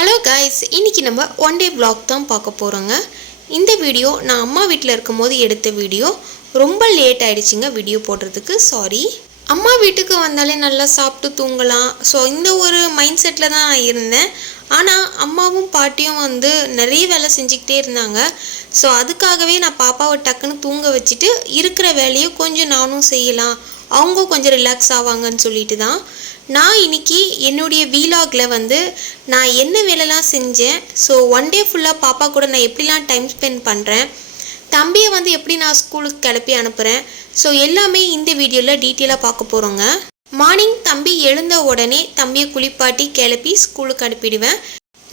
Hello guys இன்றைக்கி நம்ம one day vlog தான் பார்க்க போகிறோங்க இந்த வீடியோ நான் அம்மா வீட்டில் இருக்கும்போது எடுத்த வீடியோ ரொம்ப லேட் ஆகிடுச்சிங்க வீடியோ போடுறதுக்கு. சாரி அம்மா வீட்டுக்கு வந்தாலே நல்லா சாப்பிட்டு தூங்கலாம். ஸோ இந்த ஒரு மைண்ட் செட்டில் தான் நான் இருந்தேன். ஆனால் அம்மாவும் பாட்டியும் வந்து நிறைய வேலை செஞ்சுக்கிட்டே இருந்தாங்க. ஸோ அதுக்காகவே நான் பாப்பாவை டக்குன்னு தூங்க வச்சுட்டு இருக்கிற வேலையை கொஞ்சம் நானும் செய்யலாம். அவங்க கொஞ்சம் ரிலாக்ஸ் ஆவாங்கன்னு சொல்லிட்டு தான். நான் இன்னைக்கு என்னுடைய வீலாகில் வந்து நான் என்ன வேலைலாம் செஞ்சேன். ஸோ ஒன் டே ஃபுல்லாக பாப்பா கூட நான் எப்படிலாம் டைம் ஸ்பெண்ட் பண்ணுறேன் தம்பியை வந்து எப்படி நான் ஸ்கூலுக்கு கிளப்பி அனுப்புகிறேன் ஸோ எல்லாமே இந்த வீடியோவில் டீட்டெயிலாக பார்க்க போகிறோங்க மார்னிங் தம்பி எழுந்த உடனே தம்பியை குளிப்பாட்டி கிளப்பி ஸ்கூலுக்கு அனுப்பிடுவேன்.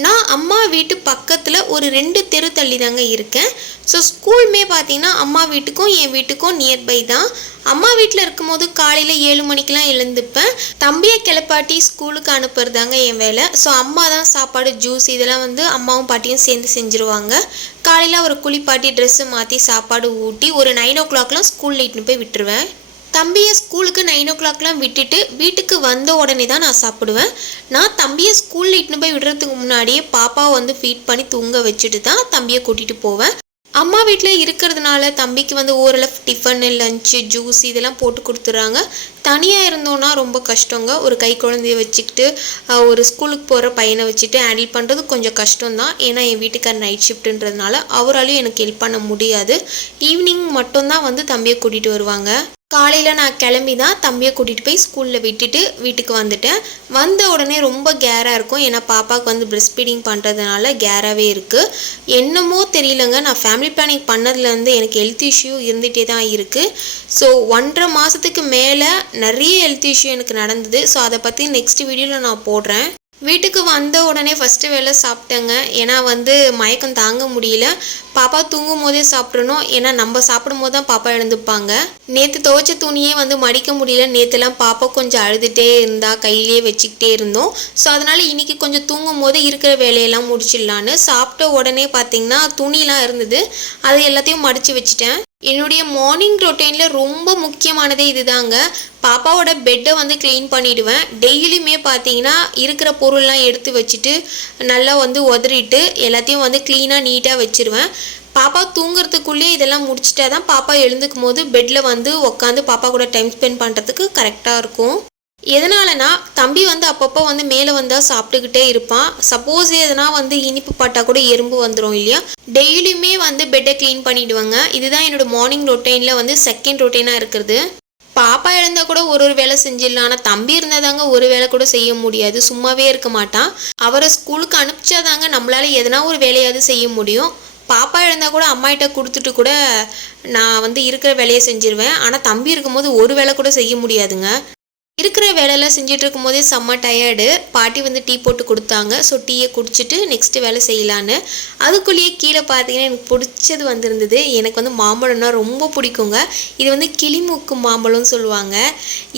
நான் அம்மா வீட்டு பக்கத்தில் ஒரு ரெண்டு தெரு தள்ளி தாங்க இருக்கேன். ஸோ ஸ்கூலுமே பார்த்தீங்கன்னா அம்மா வீட்டுக்கும் என் வீட்டுக்கும் நியர்பை தான். அம்மா வீட்டில் இருக்கும்போது காலையில் ஏழு மணிக்கெலாம் எழுந்துப்பேன். தம்பியை கிளப்பாட்டி ஸ்கூலுக்கு அனுப்புறதாங்க என் வேலை. ஸோ அம்மா தான் சாப்பாடு ஜூஸ் இதெல்லாம் வந்து அம்மாவும் பாட்டியும் சேர்ந்து செஞ்சுருவாங்க. காலையில் ஒரு குளிப்பாட்டி ட்ரெஸ்ஸு மாற்றி சாப்பாடு ஊட்டி ஒரு நைன் ஓ கிளாக்லாம் ஸ்கூலில் இட்டுன்னு போய் விட்டுருவேன். தம்பியை ஸ்கூலுக்கு நைன் ஓ கிளாக்லாம் விட்டுட்டு வீட்டுக்கு வந்த உடனே தான் நான் சாப்பிடுவேன். நான் தம்பியை ஸ்கூலில் இட்டுன்னு போய் விடுறதுக்கு முன்னாடியே பாப்பாவை வந்து ஃபீட் பண்ணி தூங்க வச்சுட்டு தான் தம்பியை கூட்டிகிட்டு போவேன். அம்மா வீட்டில் இருக்கிறதுனால தம்பிக்கு வந்து ஓரளவு டிஃபனு லஞ்சு ஜூஸ் இதெல்லாம் போட்டு கொடுத்துட்றாங்க. தனியாக இருந்தோன்னா ரொம்ப கஷ்டங்க. ஒரு கை குழந்தைய வச்சுக்கிட்டு ஒரு ஸ்கூலுக்கு போகிற பையனை வச்சுட்டு ஹேண்டில் பண்ணுறது கொஞ்சம் கஷ்டம்தான். ஏன்னா என் வீட்டுக்கார் நைட் ஷிஃப்ட்டுன்றதுனால அவராலையும் எனக்கு ஹெல்ப் பண்ண முடியாது. ஈவினிங் மட்டும்தான் வந்து தம்பியை கூட்டிகிட்டு வருவாங்க. காலையில் நான் கிளம்பி தான் தம்பியை கூட்டிகிட்டு போய் ஸ்கூலில் விட்டுட்டு வீட்டுக்கு வந்துட்டேன். வந்த உடனே ரொம்ப கேராக இருக்கும். ஏன்னா பாப்பாவுக்கு வந்து பிரெஸ்ட் ஃபீடிங் பண்ணுறதுனால கேராகவே இருக்குது என்னமோ தெரியலங்க. நான் ஃபேமிலி பிளானிங் பண்ணதுலேருந்து எனக்கு ஹெல்த் இஷ்யூ இருந்துகிட்டே தான் இருக்குது ஸோ ஒன்றரை மாதத்துக்கு மேலே நிறைய ஹெல்த் இஷ்யூ எனக்கு நடந்தது. ஸோ அதை பற்றி நெக்ஸ்ட் வீடியோவில் நான் போடுறேன். வீட்டுக்கு வந்த உடனே ஃபஸ்ட்டு வேலை சாப்பிட்டேங்க. ஏன்னா வந்து மயக்கம் தாங்க முடியல. பாப்பா தூங்கும் போதே சாப்பிட்றணும் ஏன்னா நம்ம சாப்பிடும் போது தான் பாப்பா எழுந்துப்பாங்க. நேற்று துவைச்ச துணியே வந்து மடிக்க முடியல. நேற்றுலாம் பாப்பா கொஞ்சம் அழுதுகிட்டே இருந்தா கையிலேயே வச்சுக்கிட்டே இருந்தோம். ஸோ அதனால் இன்னைக்கு கொஞ்சம் தூங்கும் போது இருக்கிற வேலையெல்லாம் முடிச்சிடலான்னு சாப்பிட்ட உடனே பார்த்தீங்கன்னா துணிலாம் இருந்தது. அது எல்லாத்தையும் மடித்து வச்சுட்டேன். என்னுடைய மார்னிங் ரொட்டீனில் ரொம்ப முக்கியமானதே இதுதாங்க. பாப்பாவோட பெட்டை வந்து க்ளீன் பண்ணிவிடுவேன் டெய்லியுமே பார்த்தீங்கன்னா இருக்கிற பொருள்லாம் எடுத்து வச்சுட்டு நல்லா வந்து உதறிட்டு எல்லாத்தையும் வந்து க்ளீனாக நீட்டாக வச்சுருவேன். பாப்பா தூங்குறதுக்குள்ளேயே இதெல்லாம் முடிச்சிட்டா தான் பாப்பா எழுந்துக்கும் போது பெட்டில் வந்து உட்காந்து பாப்பா கூட டைம் ஸ்பெண்ட் பண்ணுறதுக்கு கரெக்டாக இருக்கும். எதனாலனா தம்பி வந்து அப்பப்போ வந்து மேலே வந்தால் சாப்பிட்டுக்கிட்டே இருப்பான். சப்போஸ் எதனா வந்து இனிப்பு பட்டா கூட எறும்பு வந்துடும் இல்லையா? டெய்லியுமே வந்து பெட்டை க்ளீன் பண்ணிவிடுவாங்க இதுதான் என்னோடய மார்னிங் ரொட்டீனில் வந்து செகண்ட் ரொட்டீனாக இருக்கிறது. பாப்பா இருந்தால் கூட ஒரு ஒரு வேலை செஞ்சிடலாம். ஆனால் தம்பி இருந்தால் தாங்க ஒரு வேலை கூட செய்ய முடியாது. சும்மாவே இருக்க மாட்டான். அவரை ஸ்கூலுக்கு அனுப்பிச்சாதாங்க நம்மளால் எதனா ஒரு வேலையாவது செய்ய முடியும். பாப்பா இருந்தால் கூட அம்மாகிட்ட கொடுத்துட்டு கூட நான் வந்து இருக்கிற வேலையை செஞ்சிருவேன். ஆனால் தம்பி இருக்கும்போது ஒரு வேலை கூட செய்ய முடியாதுங்க. இருக்கிற வேலையெல்லாம் செஞ்சுட்டு இருக்கும்போதே செம்ம டயர்டு பாட்டி வந்து டீ போட்டு கொடுத்தாங்க. ஸோ டீயை குடிச்சிட்டு நெக்ஸ்ட்டு வேலை செய்யலான்னு. அதுக்குள்ளேயே கீழே பார்த்தீங்கன்னா எனக்கு பிடிச்சது வந்திருந்தது. எனக்கு வந்து மாம்பழம்னா ரொம்ப பிடிக்குங்க. இது வந்து கிளிமூக்கு மாம்பழம்னு சொல்லுவாங்க.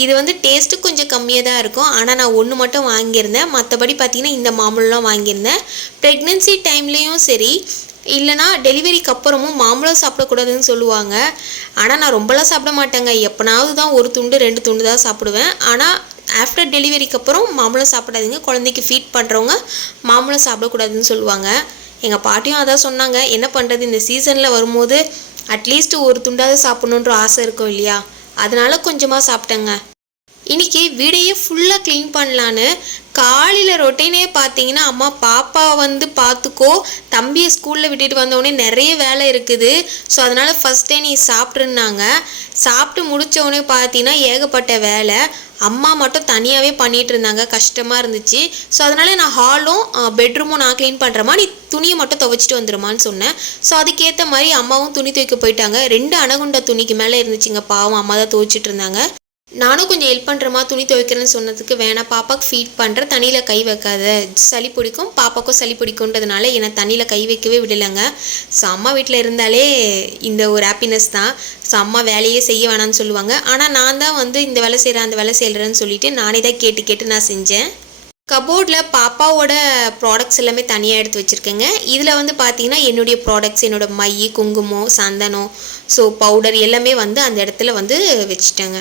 இது வந்து டேஸ்ட்டு கொஞ்சம் கம்மியாக தான் இருக்கும். ஆனால் நான் ஒன்று மட்டும் வாங்கியிருந்தேன். மற்றபடி பார்த்தீங்கன்னா இந்த மாம்பழம்லாம் வாங்கியிருந்தேன். ப்ரெக்னென்சி டைம்லேயும் சரி இல்லைனா டெலிவரிக்கு அப்புறமும் மாம்பழம் சாப்பிடக்கூடாதுன்னு சொல்லுவாங்க. ஆனால் நான் ரொம்பலாம் சாப்பிட மாட்டேங்க. எப்போனாவது தான் ஒரு துண்டு ரெண்டு துண்டு தான் சாப்பிடுவேன். ஆனால் ஆஃப்டர் டெலிவரிக்கு அப்புறம் மாம்பழம் சாப்பிடாதீங்க. குழந்தைக்கு ஃபீட் பண்ணுறவங்க மாம்பழம் சாப்பிடக்கூடாதுன்னு சொல்லுவாங்க. எங்கள் பாட்டியும் அதான் சொன்னாங்க. என்ன பண்ணுறது இந்த சீசனில் வரும்போது அட்லீஸ்ட் ஒரு துண்டாவது சாப்பிட்ணுன்ற ஆசை இருக்கும் இல்லையா? அதனால் கொஞ்சமாக சாப்பிட்டேங்க. இன்னைக்கு வீடையே ஃபுல்லாக க்ளீன் பண்ணலான்னு காலையில் ரொட்டீனே பார்த்தீங்கன்னா அம்மா பாப்பா வந்து பார்த்துக்கோ தம்பியை ஸ்கூலில் விட்டுட்டு வந்தோடனே நிறைய வேலை இருக்குது. ஸோ அதனால் ஃபஸ்ட்டே நீ சாப்பிட்ருந்தாங்க சாப்பிட்டு முடித்தவுடனே பார்த்தீங்கன்னா ஏகப்பட்ட வேலை. அம்மா மட்டும் தனியாகவே பண்ணிகிட்டு இருந்தாங்க. கஷ்டமாக இருந்துச்சு. ஸோ அதனால் நான் ஹாலும் பெட்ரூமும் நான் க்ளீன் பண்ணுறமா நீ துணியை மட்டும் துவைச்சிட்டு வந்துடுமான்னு சொன்னேன். ஸோ அதுக்கேற்ற மாதிரி அம்மாவும் துணி துவைக்க போயிட்டாங்க. ரெண்டு அணகுண்ட துணிக்கு மேலே இருந்துச்சுங்க. பாவம் அம்மா தான் துவைச்சிட்டு இருந்தாங்க. நானும் கொஞ்சம் ஹெல்ப் பண்ணுறமா துணி துவைக்கிறேன்னு சொன்னதுக்கு வேணாம். பாப்பாக்கு ஃபீட் பண்ணுற தண்ணியில் கை வைக்காத. சளி பிடிக்கும். பாப்பாக்கும் சளி பிடிக்குன்றதுனால என்னை தண்ணியில் கை வைக்கவே விடலைங்க. ஸோ அம்மா வீட்டில் இருந்தாலே இந்த ஒரு ஹாப்பினஸ் தான். ஸோ அம்மா வேலையே செய்ய வேணாம்னு சொல்லுவாங்க. ஆனால் நான் தான் வந்து இந்த வேலை செய்கிறேன் அந்த வேலை செய்கிறேன்னு சொல்லிட்டு நானே தான் கேட்டு கேட்டு நான் செஞ்சேன். கபோர்டில் பாப்பாவோட ப்ராடக்ட்ஸ் எல்லாமே தனியாக எடுத்து வச்சுருக்கேங்க. இதில் வந்து பார்த்தீங்கன்னா என்னுடைய ப்ராடக்ட்ஸ் என்னோட மை குங்குமம் சந்தனம் ஸோ பவுடர் எல்லாமே வந்து அந்த இடத்துல வந்து வச்சுட்டேங்க.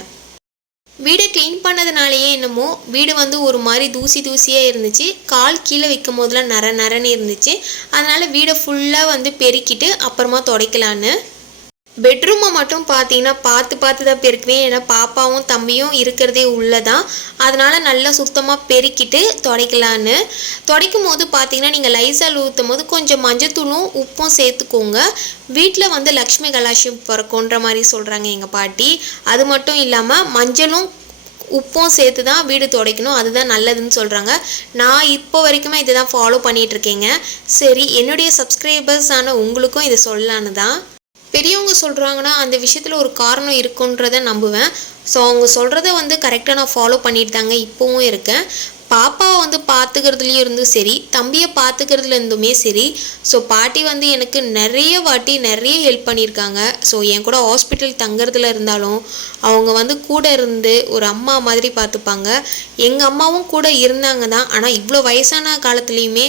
வீடை க்ளீன் பண்ணதுனாலேயே என்னமோ வீடு வந்து ஒரு மாதிரி தூசி தூசியாக இருந்துச்சு. கால் கீழே வைக்கும் போதெல்லாம் நர நரன்னு இருந்துச்சு. அதனால் வீடை ஃபுல்லாக வந்து பெருக்கிட்டு அப்புறமா துடைக்கலான்னு பெட்ரூமை மட்டும் பார்த்தீங்கன்னா பார்த்து பார்த்து தான் பெருக்குவேன். ஏன்னா பாப்பாவும் தம்பியும் இருக்கிறதே உள்ளதான். அதனால் நல்லா சுத்தமாக பெருக்கிட்டு துடைக்கலான்னு. துடைக்கும் போது பார்த்தீங்கன்னா நீங்கள் லைசால் ஊற்றும் போது கொஞ்சம் மஞ்சத்தூளும் உப்பும் சேர்த்துக்கோங்க. வீட்டில் வந்து லக்ஷ்மி கலாஷம் பிறக்குன்ற மாதிரி சொல்கிறாங்க எங்கள் பாட்டி. அது மட்டும் இல்லாமல் மஞ்சளும் உப்பும் சேர்த்து தான் வீடு துடைக்கணும். அதுதான் நல்லதுன்னு சொல்கிறாங்க நான் இப்போ வரைக்குமே இதை தான் ஃபாலோ பண்ணிகிட்ருக்கேங்க சரி என்னுடைய சப்ஸ்கிரைபர்ஸான உங்களுக்கும் இதை சொல்லலான்னு தான். பெரியவங்க சொல்கிறாங்கன்னா அந்த விஷயத்தில் ஒரு காரணம் இருக்குன்றதை நம்புவேன். ஸோ அவங்க சொல்கிறத வந்து கரெக்டாக நான் ஃபாலோ பண்ணிட்டு தாங்க இப்போவும் இருக்கேன். பாப்பாவை வந்து பார்த்துக்கிறதுலையும் இருந்தும் சரி தம்பியை பார்த்துக்கிறதுல இருந்துமே சரி ஸோ பாட்டி வந்து எனக்கு நிறைய வாட்டி நிறைய ஹெல்ப் பண்ணியிருக்காங்க. ஸோ என் கூட ஹாஸ்பிட்டல் தங்குறதுல இருந்தாலும் அவங்க வந்து கூட இருந்து ஒரு அம்மா மாதிரி பார்த்துப்பாங்க. எங்கள் அம்மாவும் கூட இருந்தாங்க தான். ஆனால் இவ்வளோ வயசான காலத்துலேயுமே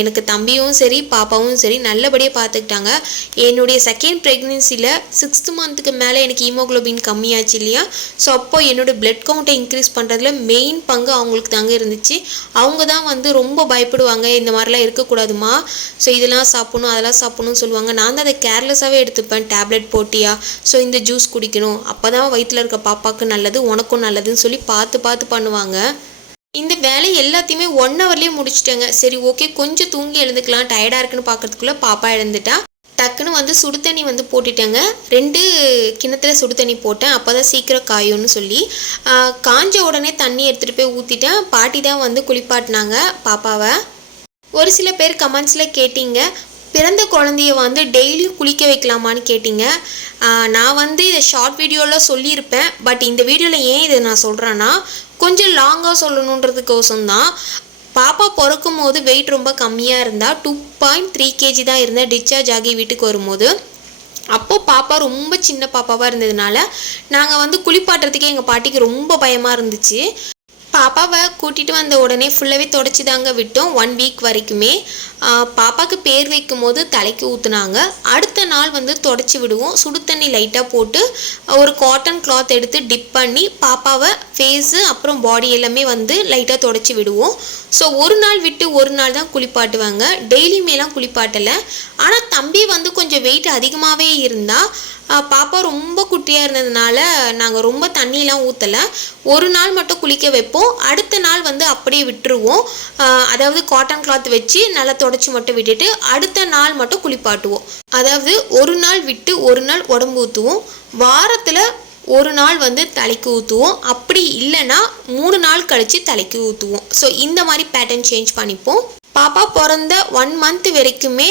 எனக்கு தம்பியும் சரி பாப்பாவும் சரி நல்லபடியாக பார்த்துக்கிட்டாங்க. என்னுடைய செகண்ட் ப்ரெக்னென்சியில் சிக்ஸ்த் மந்த்துக்கு மேலே எனக்கு ஹீமோகுளோபின் கம்மியாச்சு இல்லையா? ஸோ அப்போ என்னோடய பிளட் கவுண்ட்டை இன்க்ரீஸ் பண்ணுறதுல மெயின் பங்கு அவங்களுக்கு தாங்க இருந்துச்சு. அவங்க தான் வந்து ரொம்ப பயப்படுவாங்க இந்த மாதிரிலாம் இருக்கக்கூடாதுமா. ஸோ இதெல்லாம் சாப்பிடணும் அதெல்லாம் சாப்பிடணும்னு சொல்லுவாங்க. நான் தான் அதை கேர்லெஸ்ஸாகவே எடுத்துப்பேன் டேப்லெட் போட்டியா? ஸோ இந்த ஜூஸ் குடிக்கணும். அப்போ தான் வயிற்றில் இருக்க பாப்பாவுக்கு நல்லது உனக்கும் நல்லதுன்னு சொல்லி பார்த்து பார்த்து பண்ணுவாங்க. இந்த வேலை எல்லாத்தையுமே ஒன் ஹவர்லேயே முடிச்சிட்டேங்க. சரி ஓகே கொஞ்சம் தூங்கி எழுந்துக்கலாம் டயர்டாக இருக்குன்னு பார்க்கறதுக்குள்ளே பாப்பா எழுந்துட்டா. டக்குன்னு வந்து சுடு தண்ணி வந்து போட்டுட்டேங்க. ரெண்டு கிணத்துல சுடு தண்ணி போட்டேன். அப்போ தான் சீக்கிரம் காயும்னு சொல்லி. காஞ்ச உடனே தண்ணி எடுத்துகிட்டு போய் ஊற்றிட்டேன் பாட்டி தான் வந்து குளிப்பாட்டினாங்க பாப்பாவை. ஒரு சில பேர் கமெண்ட்ஸில் கேட்டீங்க. பிறந்த குழந்தைய வந்து டெய்லியும் குளிக்க வைக்கலாமான்னு கேட்டிங்க. நான் வந்து இதை ஷார்ட் வீடியோவில் சொல்லியிருப்பேன். பட் இந்த வீடியோவில் ஏன் இதை நான் சொல்கிறேன்னா கொஞ்சம் லாங்காக சொல்லணுன்றதுக்கோசம் தான் பாப்பா பிறக்கும் போது வெயிட் ரொம்ப கம்மியாக இருந்தால் டூ பாயிண்ட் த்ரீ கேஜி தான் இருந்தேன் டிஸ்சார்ஜ் ஆகி வீட்டுக்கு வரும்போது. அப்போது பாப்பா ரொம்ப சின்ன பாப்பாவாக இருந்ததுனால நாங்கள் வந்து குளிப்பாட்டுறதுக்கே எங்கள் பாட்டிக்கு ரொம்ப பயமாக இருந்துச்சு. பாப்பாவை கூட்டிகிட்டு வந்த உடனே ஃபுல்லாகவே தொடச்சி தாங்க விட்டோம். ஒன் வீக் வரைக்குமே. பாப்பாவுக்கு பேர் வைக்கும் போது தலைக்கு ஊற்றுனாங்க அடுத்த நாள் வந்து தொடச்சி விடுவோம். சுடு தண்ணி லைட்டாக போட்டு ஒரு காட்டன் கிளாத் எடுத்து டிப் பண்ணி பாப்பாவை ஃபேஸு அப்புறம் பாடி எல்லாமே வந்து லைட்டாக தொடச்சி விடுவோம். ஸோ ஒரு நாள் விட்டு ஒரு நாள் தான் குளிப்பாட்டுவாங்க. டெய்லியுமேலாம் குளிப்பாட்டலை. ஆனால் தம்பி வந்து கொஞ்சம் வெயிட் அதிகமாகவே இருந்தால் பாப்பா ரொம்ப குட்டியாக இருந்ததுனால நாங்கள் ரொம்ப தண்ணியெலாம் ஊற்றலை ஒரு நாள் மட்டும் குளிக்க வைப்போம். அடுத்த நாள் வந்து அப்படியே விட்டுருவோம். அதாவது காட்டன் கிளாத் வச்சு நல்லா தொடச்சி மட்டும் விட்டுட்டு அடுத்த நாள் மட்டும் குளிப்பாட்டுவோம். அதாவது ஒரு நாள் விட்டு ஒரு நாள் உடம்பு ஊற்றுவோம் வாரத்தில் ஒரு நாள் வந்து தலைக்கு ஊற்றுவோம் அப்படி இல்லைன்னா மூணு நாள் கழித்து தலைக்கு ஊற்றுவோம் ஸோ இந்த மாதிரி பேட்டர்ன் சேஞ்ச் பண்ணிப்போம். பாப்பா பிறந்த ஒன் மந்த் வரைக்குமே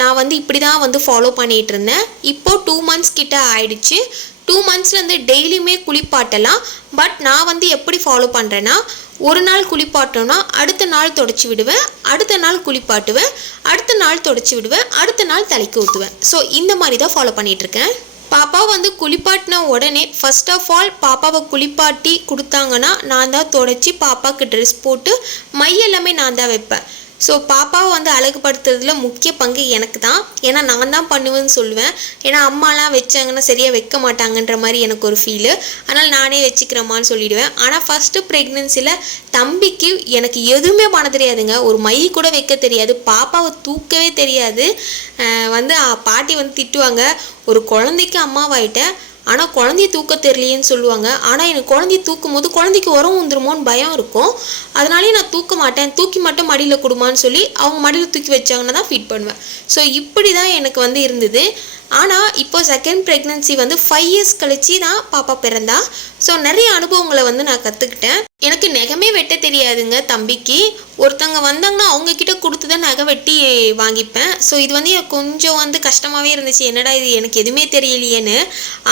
நான் வந்து இப்படி தான் வந்து ஃபாலோ பண்ணிகிட்டு இருந்தேன் இப்போது டூ மந்த்ஸ் கிட்ட ஆயிடுச்சு. டூ மந்த்ஸ்லேருந்து டெய்லியுமே குளிப்பாட்டலாம். பட் நான் வந்து எப்படி ஃபாலோ பண்ணுறேன்னா ஒரு நாள் குளிப்பாட்டோன்னா அடுத்த நாள் தொடச்சி விடுவேன் அடுத்த நாள் குளிப்பாட்டுவேன் அடுத்த நாள் தொடச்சி விடுவேன் அடுத்த நாள் தலைக்கு ஊற்றுவேன் ஸோ இந்த மாதிரி தான் ஃபாலோ பண்ணிகிட்ருக்கேன் பாப்பா வந்து குளிப்பாட்டின உடனே ஃபர்ஸ்ட் ஆஃப் ஆல் பாப்பாவை குளிப்பாட்டி கொடுத்தாங்கன்னா நான் தான் தொடச்சி பாப்பாவுக்கு ட்ரெஸ் போட்டு மை எல்லாமே நான் தான் வைப்பேன். ஸோ பாப்பாவை வந்து அழகுபடுத்துறதுல முக்கிய பங்கு எனக்கு தான் ஏன்னா நான் தான் பண்ணுவேன்னு சொல்லுவேன். ஏன்னா அம்மாலாம் வச்சாங்கன்னா சரியாக வைக்க மாட்டாங்கன்ற மாதிரி எனக்கு ஒரு ஃபீலு அதனால் நானே வச்சுக்கிறேம்மான்னு சொல்லிடுவேன். ஆனால் ஃபஸ்ட்டு ப்ரெக்னென்சியில் தம்பிக்கு எனக்கு எதுவுமே பண்ண தெரியாதுங்க. ஒரு மை கூட வைக்க தெரியாது. பாப்பாவை தூக்கவே தெரியாது. வந்து பாட்டி வந்து திட்டுவாங்க. ஒரு குழந்தைக்கு அம்மாவாயிட்டேன். ஆனால் குழந்தைய தூக்க தெரியலையேன்னு சொல்லுவாங்க. ஆனால் எனக்கு குழந்தைய தூக்கும் போது குழந்தைக்கு உரம் வந்துருமோன்னு பயம் இருக்கும். அதனாலேயே நான் தூக்க மாட்டேன். தூக்கி மட்டும் மடியில் கொடுமான்னு சொல்லி அவங்க மடியில் தூக்கி வச்சாங்கன்னா தான் ஃபீட் பண்ணுவேன். ஸோ இப்படி தான் எனக்கு வந்து இருந்தது. ஆனால் இப்போ செகண்ட் ப்ரெக்னென்சி வந்து ஃபைவ் இயர்ஸ் கழிச்சு தான் பாப்பா பிறந்தா. ஸோ நிறைய அனுபவங்களை வந்து நான் கற்றுக்கிட்டேன் எனக்கு நெகமே வெட்ட தெரியாதுங்க தம்பிக்கு. ஒருத்தவங்க வந்தாங்கன்னா அவங்கக்கிட்ட கொடுத்து தான் நகை வெட்டி வாங்கிப்பேன். ஸோ இது வந்து எனக்கு கொஞ்சம் வந்து கஷ்டமாகவே இருந்துச்சு. என்னடா இது? எனக்கு எதுவுமே தெரியலையேன்னு.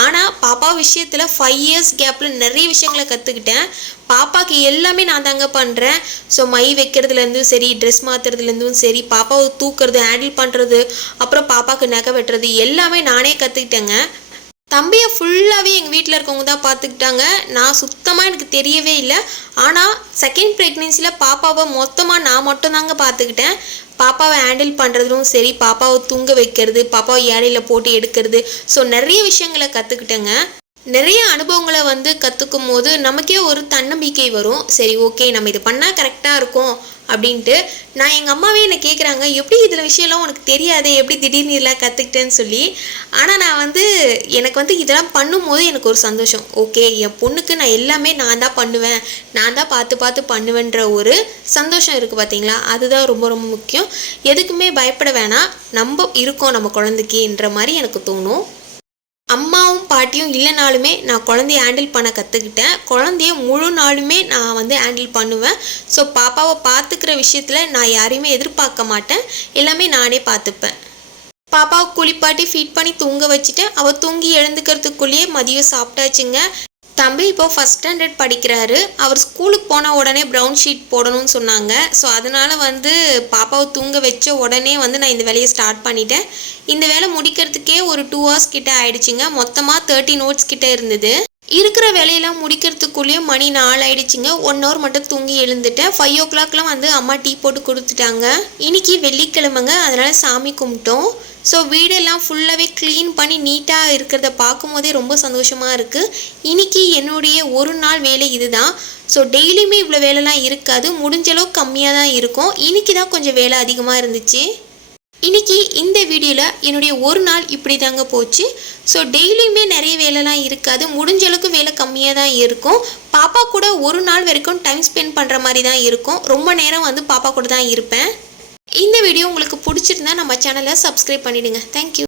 ஆனால் பாப்பா விஷயத்தில் ஃபைவ் இயர்ஸ் கேப்பில் நிறைய விஷயங்களை கற்றுக்கிட்டேன் பாப்பாக்கு எல்லாமே நான் தாங்க பண்ணுறேன் ஸோ மை வைக்கிறதுலேருந்தும் சரி ட்ரெஸ் மாற்றுறதுலேருந்தும் சரி பாப்பாவை தூக்குறது ஹேண்டில் பண்ணுறது அப்புறம் பாப்பாவுக்கு நகை வெட்டுறது எல்லாமே நானே கற்றுக்கிட்டேங்க தம்பியை ஃபுல்லாகவே எங்கள் வீட்டில் இருக்கவங்க தான் பார்த்துக்கிட்டாங்க நான் சுத்தமாக எனக்கு தெரியவே இல்லை. ஆனால் செகண்ட் ப்ரெக்னென்சியில் பாப்பாவை மொத்தமாக நான் மட்டும்தாங்க பார்த்துக்கிட்டேன் பாப்பாவை ஹேண்டில் பண்ணுறதும் சரி பாப்பாவை தூங்க வைக்கிறது பாப்பாவை ஏழையில் போட்டு எடுக்கிறது. ஸோ நிறைய விஷயங்களை கற்றுக்கிட்டேங்க நிறைய அனுபவங்களை வந்து கற்றுக்கும் போது நமக்கே ஒரு தன்னம்பிக்கை வரும். சரி ஓகே நம்ம இது பண்ணால் கரெக்டாக இருக்கும் அப்படின்ட்டு நான் எங்கள் அம்மாவே என்னை கேட்குறாங்க எப்படி இதில் விஷயம்லாம் உனக்கு தெரியாதே? எப்படி திடீர்னு இதெல்லாம் கற்றுக்கிட்டேன்னு சொல்லி? ஆனால் நான் வந்து எனக்கு வந்து இதெல்லாம் பண்ணும்போது எனக்கு ஒரு சந்தோஷம். ஓகே என் பொண்ணுக்கு நான் எல்லாமே நான் தான் பண்ணுவேன். நான் தான் பார்த்து பார்த்து பண்ணுவேன்ற ஒரு சந்தோஷம் இருக்குது பார்த்தீங்களா அதுதான் ரொம்ப ரொம்ப முக்கியம். எதுக்குமே பயப்பட வேணாம். நம்ம இருக்கோம் நம்ம குழந்தைக்குன்ற மாதிரி எனக்கு தோணும். அம்மாவும் பாட்டியும் இல்லைனாலுமே நான் குழந்தைய ஹேண்டில் பண்ண கற்றுக்கிட்டேன் குழந்தைய முழு நாளுமே நான் வந்து ஹேண்டில் பண்ணுவேன். ஸோ பாப்பாவை பார்த்துக்கிற விஷயத்தில் நான் யாரையுமே எதிர்பார்க்க மாட்டேன். எல்லாமே நானே பார்த்துப்பேன் பாப்பாவை குளிப்பாட்டி ஃபீட் பண்ணி தூங்க வச்சுட்டு அவள் தூங்கி எழுந்துக்கிறதுக்குள்ளேயே மதியம் சாப்பிட்டாச்சுங்க. தம்பி இப்போ ஃபஸ்ட் ஸ்டாண்டர்ட் படிக்கிறாரு. அவர் ஸ்கூலுக்கு போன உடனே ப்ரௌன் ஷீட் போடணும்னு சொன்னாங்க. ஸோ அதனால் வந்து பாப்பாவை தூங்க வச்ச உடனே வந்து நான் இந்த வேலையை ஸ்டார்ட் பண்ணிட்டேன். இந்த வேலை முடிக்கிறதுக்கே ஒரு டூ ஹவர்ஸ் கிட்ட ஆயிடுச்சுங்க. மொத்தமாக தேர்ட்டி நோட்ஸ் கிட்ட இருந்தது. இருக்கிற வேலையெல்லாம் முடிக்கிறதுக்குள்ளேயே மணி நாலு ஆயிடுச்சுங்க ஒன் ஹவர் மட்டும் தூங்கி எழுந்துட்டேன். ஃபைவ் ஓ கிளாக்லாம் வந்து அம்மா டீ போட்டு கொடுத்துட்டாங்க. இன்றைக்கி வெள்ளிக்கிழமைங்க அதனால் சாமி கும்பிட்டோம். ஸோ வீடெல்லாம் ஃபுல்லாகவே க்ளீன் பண்ணி நீட்டாக இருக்கிறத பார்க்கும்போதே ரொம்ப சந்தோஷமாக இருக்குது இன்னைக்கு என்னுடைய ஒரு நாள் வேலை இதுதான். ஸோ டெய்லியுமே இவ்வளோ வேலைலாம் இருக்காது. முடிஞ்ச கம்மியாக தான் இருக்கும். இன்றைக்கி தான் கொஞ்சம் வேலை அதிகமாக இருந்துச்சு. இன்னைக்கு இந்த வீடியோவில் என்னுடைய ஒரு நாள் இப்படி தாங்க போச்சு. ஸோ டெய்லியுமே நிறைய வேலைலாம் இருக்காது. முடிஞ்ச அளவுக்கு வேலை கம்மியாக தான் இருக்கும். பாப்பா கூட ஒரு நாள் வரைக்கும் டைம் ஸ்பெண்ட் பண்ணுற மாதிரி தான் இருக்கும். ரொம்ப நேரம் வந்து பாப்பா கூட தான் இருப்பேன். இந்த வீடியோ உங்களுக்கு பிடிச்சிருந்தா நம்ம சேனலை சப்ஸ்கிரைப் பண்ணிடுங்க. தேங்க்யூ